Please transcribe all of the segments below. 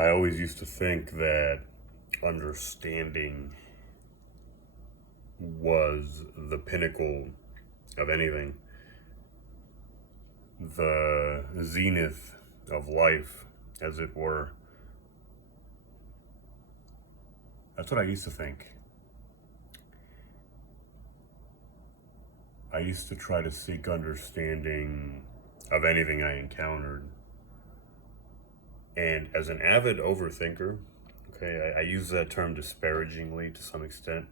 I always used to think that understanding was the pinnacle of anything, the zenith of life, as it were. That's what I used to think. I used to try to seek understanding of anything I encountered. And as an avid overthinker, okay, I use that term disparagingly to some extent.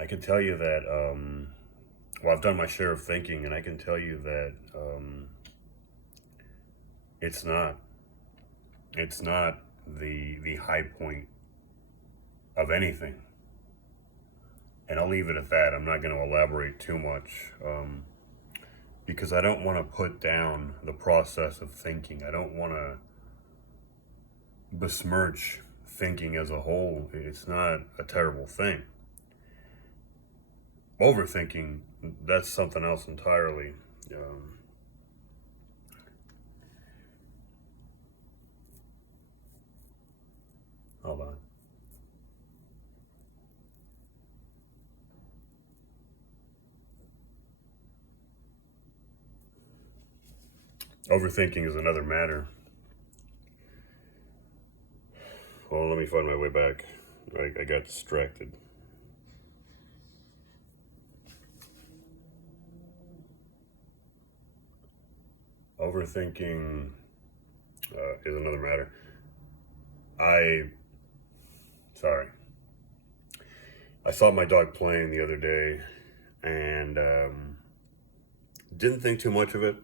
I can tell you that, well, I've done my share of thinking, and I can tell you that it's not. It's not the high point of anything. And I'll leave it at that. I'm not going to elaborate too much because I don't want to put down the process of thinking. I don't want to besmirch thinking as a whole. It's not a terrible thing. Overthinking, that's something else entirely. Hold on. Overthinking is another matter. Well, let me find my way back. I got distracted. Overthinking is another matter. Sorry. I saw my dog playing the other day and didn't think too much of it.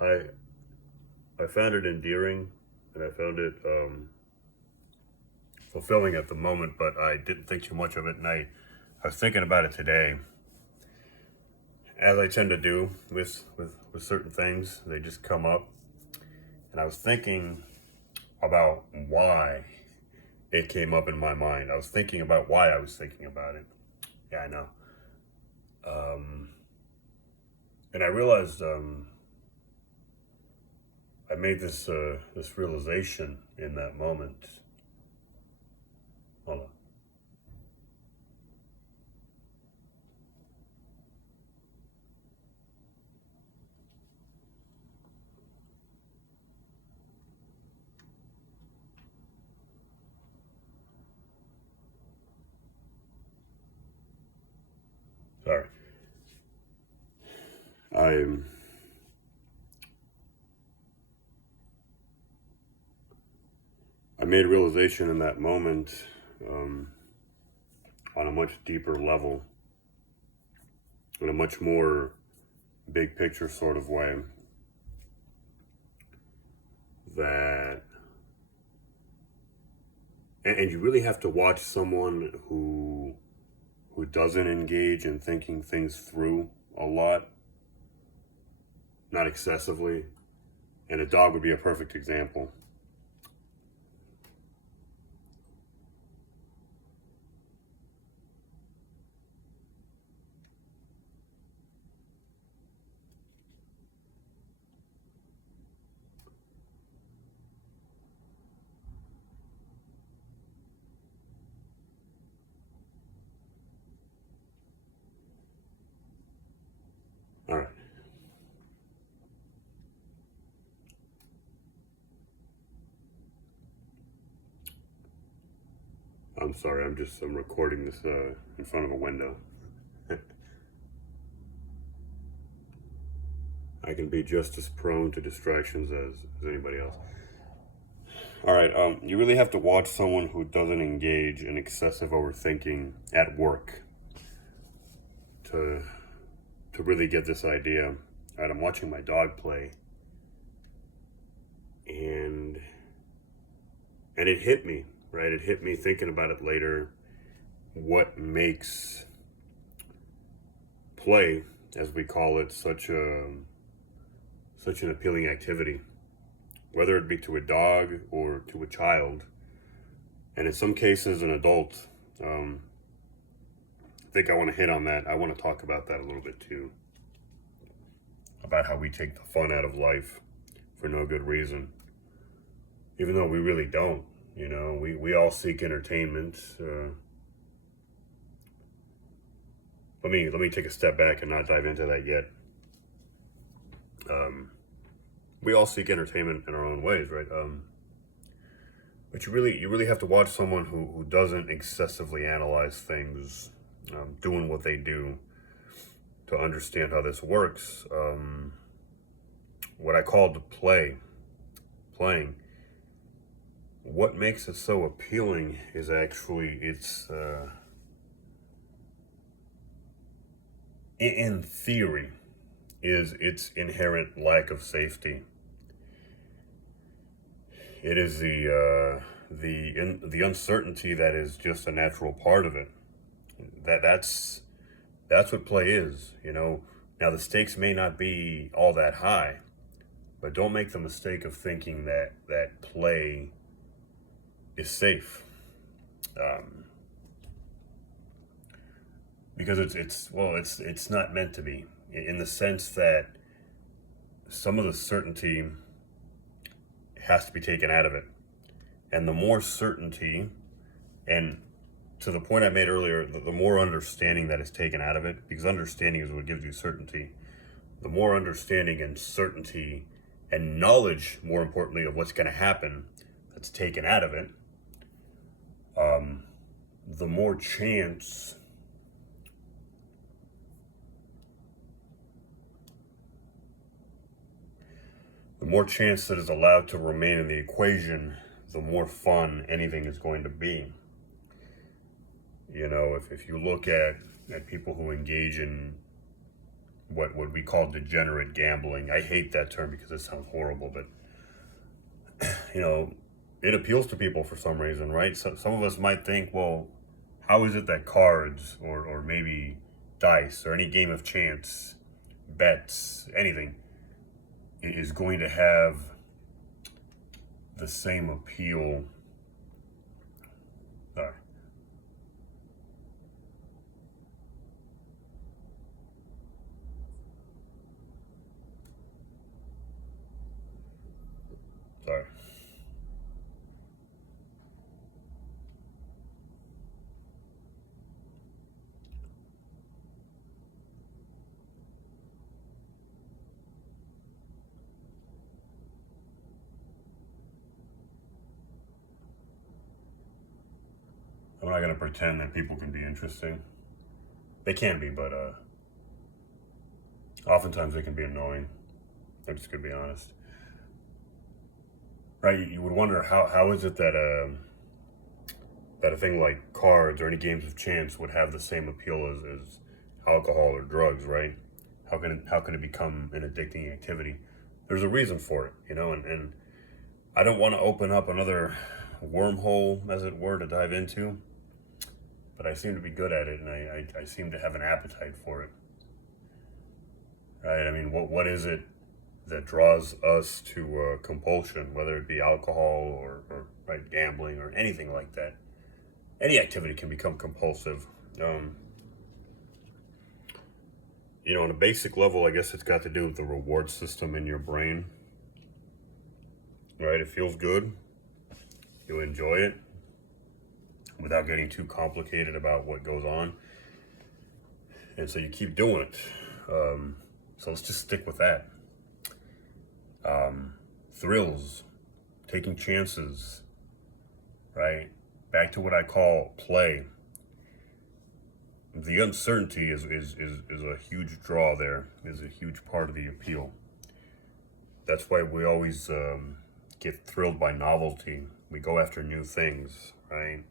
I found it endearing and I found it fulfilling at the moment, but I didn't think too much of it. And I was thinking about it today, as I tend to do with certain things. They just come up, and I was thinking about why it came up in my mind. I was thinking about why I was thinking about it. Yeah, I know. And I realized I made this realization in that moment. Hold on. Sorry. I made a realization in that moment on a much deeper level, in a much more big picture sort of way, that and you really have to watch someone who doesn't engage in thinking things through a lot, not excessively, and a dog would be a perfect example. All right. I'm sorry, I'm recording this in front of a window. I can be just as prone to distractions as anybody else. All right, you really have to watch someone who doesn't engage in excessive overthinking at work to really get this idea. All right, I'm watching my dog play, and it hit me. Right, it hit me thinking about it later. What makes play, as we call it, such an appealing activity, whether it be to a dog or to a child, and in some cases an adult. I think I want to hit on that. I want to talk about that a little bit too, about how we take the fun out of life for no good reason. Even though we really don't, you know, we all seek entertainment. Let me take a step back and not dive into that yet. We all seek entertainment in our own ways, right? But you really have to watch someone who doesn't excessively analyze things, doing what they do, to understand how this works. What I call the playing. What makes it so appealing is actually it's in theory is its inherent lack of safety. It is the uncertainty that is just a natural part of it. That's what play is, you know. Now the stakes may not be all that high, but don't make the mistake of thinking that play is safe, because it's not meant to be, in the sense that some of the certainty has to be taken out of it, and the more certainty, and to the point I made earlier, the more understanding that is taken out of it, because understanding is what gives you certainty. The more understanding and certainty and knowledge, more importantly, of what's going to happen that's taken out of it, the more chance that is allowed to remain in the equation, the more fun anything is going to be. You know, if you look at people who engage in what we call degenerate gambling, I hate that term because it sounds horrible, but you know, it appeals to people for some reason, right? So some of us might think, well, how is it that cards or maybe dice or any game of chance, bets, anything, is going to have the same appeal? Sorry. Sorry. I'm not going to pretend that people can be interesting. They can be, but oftentimes they can be annoying. I'm just going to be honest. Right? You would wonder how is it that a thing like cards or any games of chance would have the same appeal as alcohol or drugs, right? How can it become an addicting activity? There's a reason for it, you know, and I don't want to open up another wormhole, as it were, to dive into, but I seem to be good at it, and I seem to have an appetite for it. Right? I mean, what is it that draws us to compulsion, whether it be alcohol or right, gambling or anything like that? Any activity can become compulsive. You know, on a basic level, I guess it's got to do with the reward system in your brain. Right? It feels good. You enjoy it without getting too complicated about what goes on. And so you keep doing it. So let's just stick with that. Thrills, taking chances, right? Back to what I call play. The uncertainty is a huge draw there, is a huge part of the appeal. That's why we always get thrilled by novelty. We go after new things, right?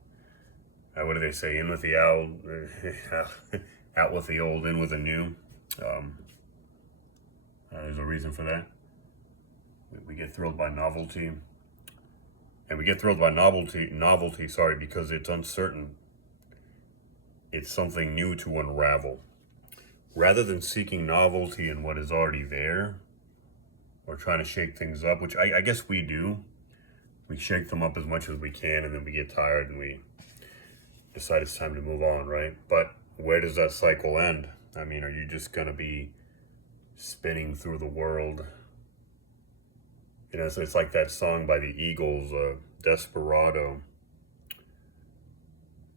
What do they say? In with the out, out with the old, in with the new. There's a reason for that. We get thrilled by novelty. And we get thrilled by novelty, because it's uncertain. It's something new to unravel. Rather than seeking novelty in what is already there, or trying to shake things up, which I guess we do. We shake them up as much as we can, and then we get tired and we decide it's time to move on, right? But where does that cycle end? I mean, are you just going to be spinning through the world You know, so it's like that song by the Eagles, Desperado.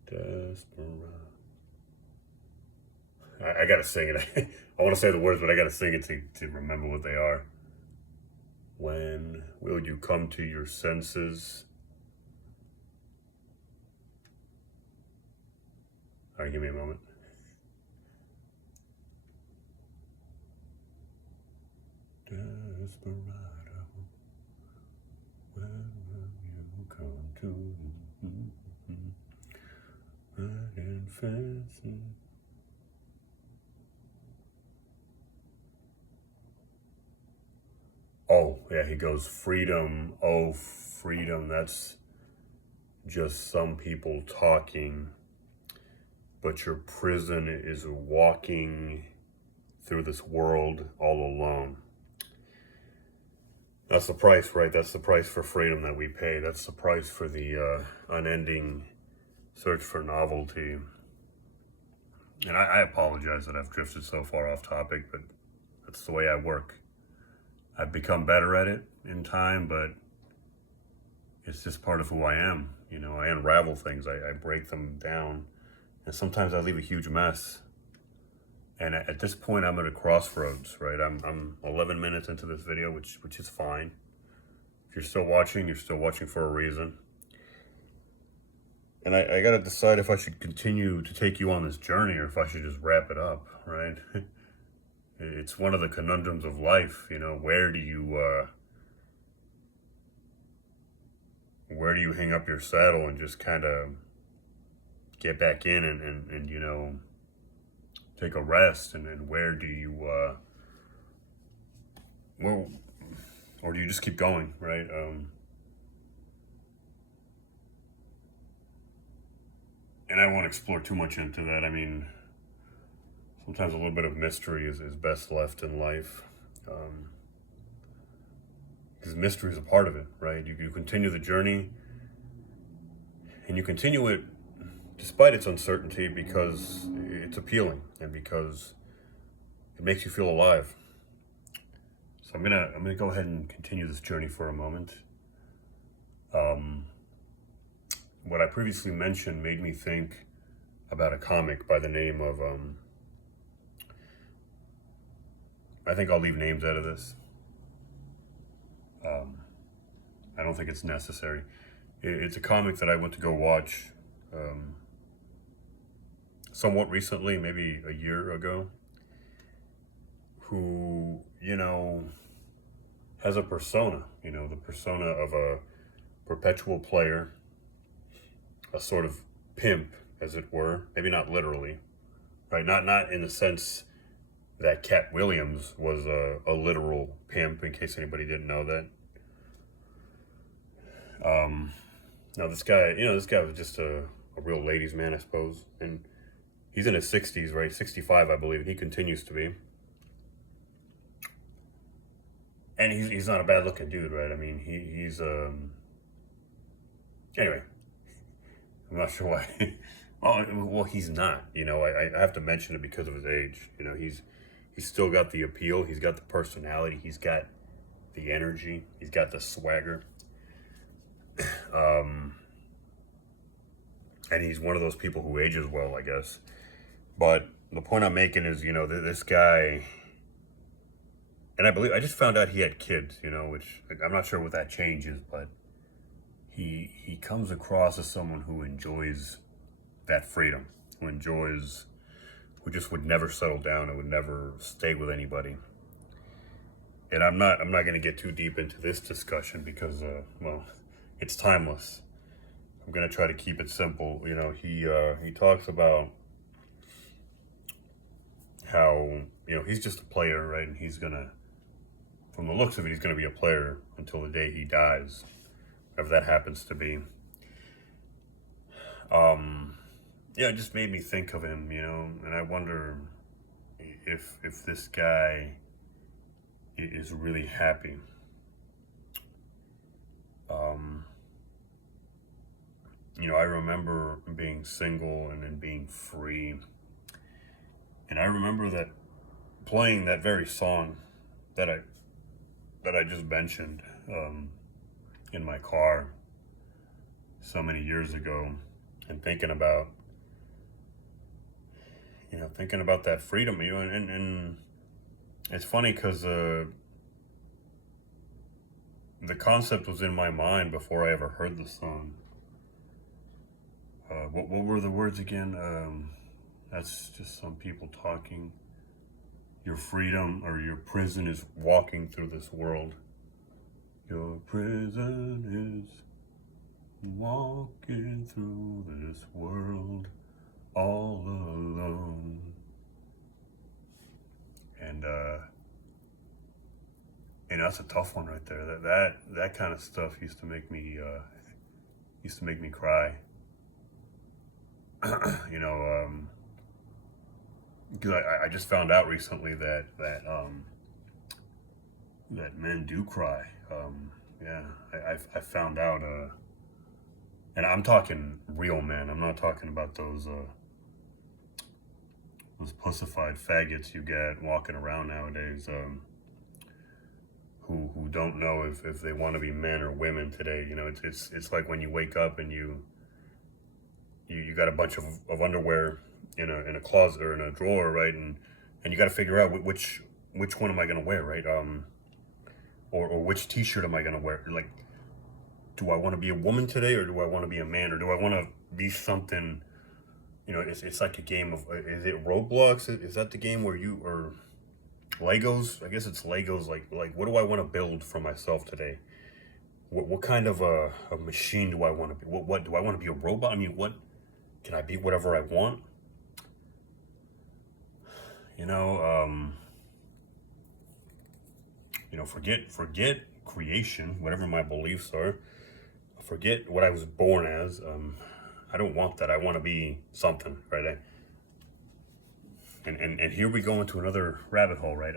Desperado. I gotta sing it. I want to say the words, but I gotta sing it to remember what they are. When will you come to your senses? All right, give me a moment. Desperado, when will you come to riding fences? Oh, yeah, he goes, freedom, oh, freedom, that's just some people talking, but your prison is walking through this world all alone. That's the price, right? That's the price for freedom that we pay. That's the price for the unending search for novelty. And I apologize that I've drifted so far off topic, but that's the way I work. I've become better at it in time, but it's just part of who I am. You know, I unravel things, I break them down, and sometimes I leave a huge mess. And at this point, I'm at a crossroads, right? I'm 11 minutes into this video, which is fine. If you're still watching for a reason. And I got to decide if I should continue to take you on this journey or if I should just wrap it up, right? It's one of the conundrums of life, you know. Where do you hang up your saddle and just kind of get back in and you know, take a rest, and where do you well, or do you just keep going, right? And I won't explore too much into that. I mean, sometimes a little bit of mystery is best left in life, because mystery is a part of it, right? You continue the journey, and you continue it despite its uncertainty because it's appealing and because it makes you feel alive. So I'm gonna go ahead and continue this journey for a moment. What I previously mentioned made me think about a comic by the name of I think I'll leave names out of this. I don't think it's necessary. It's a comic that I went to go watch somewhat recently, maybe a year ago, who, you know, has a persona, you know, the persona of a perpetual player, a sort of pimp, as it were, maybe not literally, right? Not in the sense that Cat Williams was a literal pimp, in case anybody didn't know that. No, this guy, you know, this guy was just a real ladies' man, I suppose, and he's in his 60s, right? 65, I believe, and he continues to be. And he's not a bad looking dude, right? I mean, he's anyway, I'm not sure why. Oh, well, he's not. You know, I have to mention it because of his age. You know, he's still got the appeal. He's got the personality. He's got the energy. He's got the swagger. And he's one of those people who ages well, I guess. But the point I'm making is, you know, this guy, and I just found out he had kids, you know, which I'm not sure what that change is, but he comes across as someone who enjoys that freedom, who just would never settle down and would never stay with anybody. And I'm not going to get too deep into this discussion because, well, it's timeless. I'm going to try to keep it simple. You know, he talks about how, you know, he's just a player, right? And he's going to, from the looks of it, he's going to be a player until the day he dies, whatever that happens to be. Yeah, it just made me think of him, you know, and I wonder if this guy is really happy. You know, I remember being single and then being free. And I remember that playing that very song that I just mentioned, in my car so many years ago, and thinking about that freedom, and it's funny because the concept was in my mind before I ever heard the song. What were the words again? That's just some people talking. Your freedom or your prison is walking through this world. Your prison is walking through this world all alone. And that's a tough one right there. That kind of stuff used to make me cry. Because I just found out recently that men do cry. Yeah, I found out, and I'm talking real men. I'm not talking about those pussified faggots you get walking around nowadays, who don't know if they want to be men or women today. It's like when you wake up and you got a bunch of underwear in a closet or in a drawer, right? And you got to figure out which one am I gonna wear, right? Or which T-shirt am I gonna wear? Like, do I want to be a woman today, or do I want to be a man, or do I want to be something? It's like a game of, is it Roblox? Is that the game where you, or Legos? I guess it's Legos. Like what do I want to build for myself today? What kind of a machine do I want to be? What do I want to be, a robot? I mean, what can I be? Whatever I want. Forget creation, whatever my beliefs are. Forget what I was born as. I don't want that. I want to be something, right? And here we go into another rabbit hole, right?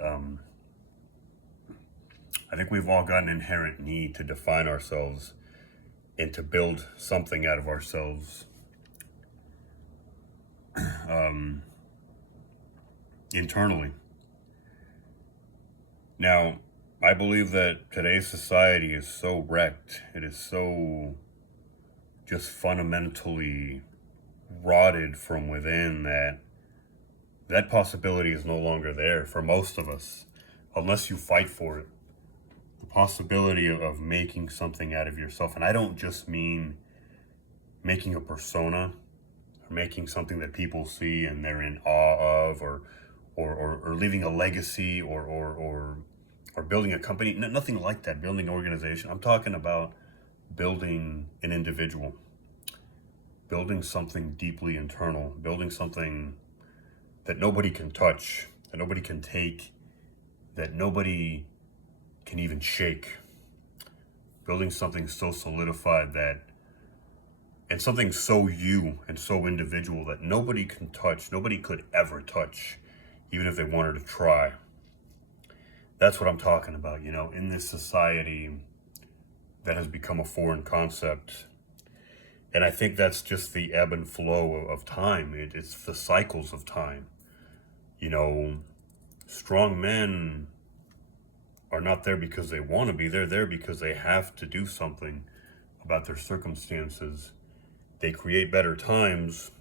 I think we've all got an inherent need to define ourselves and to build something out of ourselves, internally. Now, I believe that today's society is so wrecked. It is so just fundamentally rotted from within that possibility is no longer there for most of us, unless you fight for it. The possibility of making something out of yourself. And I don't just mean making a persona or making something that people see and they're in awe of, or leaving a legacy, or building a company. Nothing like that. Building an organization. I'm talking about building an individual, building something deeply internal, building something that nobody can touch, that nobody can take, that nobody can even shake. Building something so solidified and something so you and so individual that nobody can touch, nobody could ever touch, even if they wanted to try. That's what I'm talking about, in this society that has become a foreign concept. And I think that's just the ebb and flow of time. It's the cycles of time. Strong men are not there because they want to be. They're there because they have to do something about their circumstances. They create better times.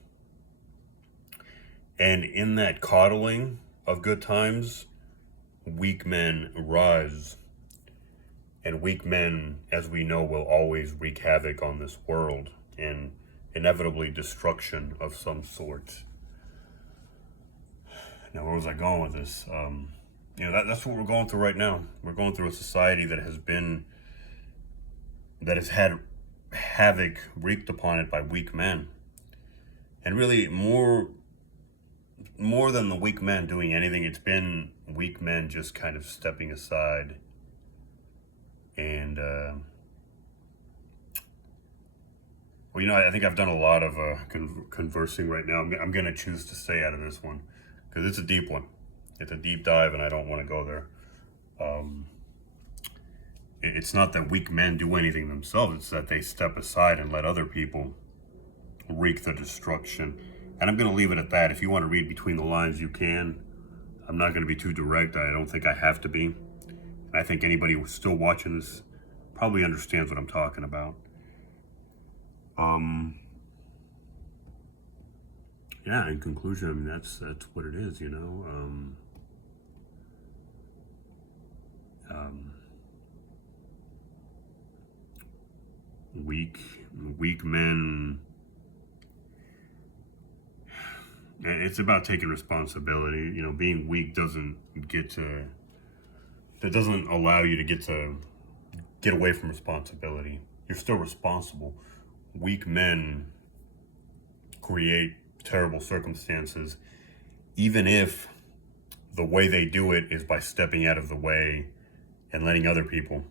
And in that coddling of good times, weak men rise. And weak men, as we know, will always wreak havoc on this world and inevitably destruction of some sort. Now, where was I going with this? That's what we're going through right now. We're going through a society that has had havoc wreaked upon it by weak men. And really, more than the weak men doing anything, it's been weak men just kind of stepping aside and I think I've done a lot of conversing right now. I'm going to choose to stay out of this one because it's a deep one. It's a deep dive, and I don't want to go there. It's not that weak men do anything themselves. It's that they step aside and let other people wreak the destruction. And I'm going to leave it at that. If you want to read between the lines, you can. I'm not going to be too direct. I don't think I have to be. I think anybody who's still watching this probably understands what I'm talking about. Yeah, in conclusion, I mean, that's what it is, you know. Um, weak weak men, and it's about taking responsibility. You know, being weak doesn't allow you to get away from responsibility. You're still responsible. Weak men create terrible circumstances, even if the way they do it is by stepping out of the way and letting other people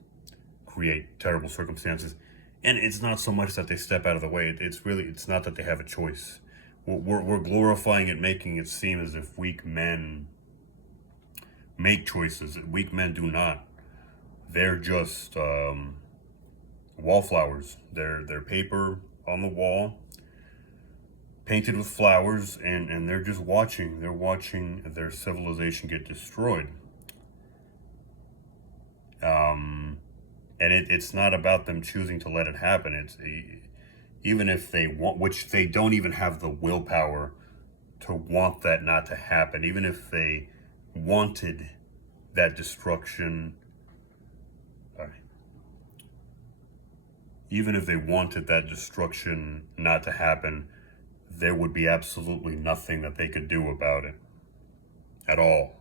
create terrible circumstances. And it's not so much that they step out of the way. It's not that they have a choice. We're glorifying it, making it seem as if weak men make choices. Weak men do not. They're just wallflowers. They're paper on the wall, painted with flowers, and they're just watching. They're watching their civilization get destroyed. And it's not about them choosing to let it happen. Even if they want, which they don't even have the willpower to want that not to happen. Even if they wanted that destruction, even if they wanted that destruction not to happen, there would be absolutely nothing that they could do about it at all.